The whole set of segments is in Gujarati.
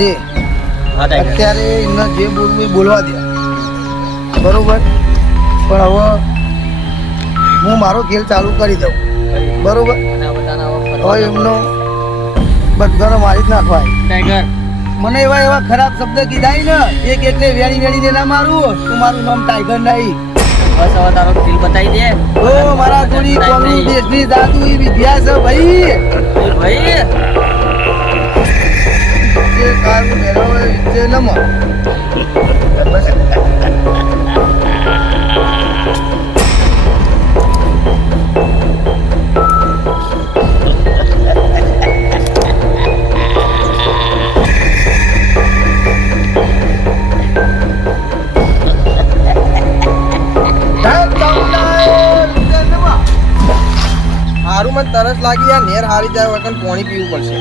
છે. અત્યારે એમને જે બોલવું એ બોલવા દે, બરોબર. પણ હવે હું મારો ખેલ ચાલુ કરી દઉં, બરોબર. હવે એમનો બધાને મારી જ નાખવાય. મને એવા એવા ખરાબ શબ્દ કીધાય ને, એક એટલે વેણી વેણીને ના મારું, તું મારું નામ ટાઈગર નહીં. બસ હવે તારો ખેલ બતાવી દે. ઓ મારા જોડી કોંગ્રેસ દેશની જાદુ એ વિદ્યા છે ભાઈ. ભાઈ જે કારું મેળવે જે નમો. હારું મને તરસ લાગી યાર, નેર હારી જાય વગર પાણી પીવું પડશે.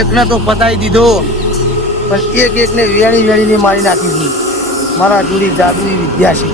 એકને તો પતાવી દીધો, પણ એક એકને વેણી વેણીને મારી નાખી છે. મારા જોડી જાદુઈ વિદ્યા છે.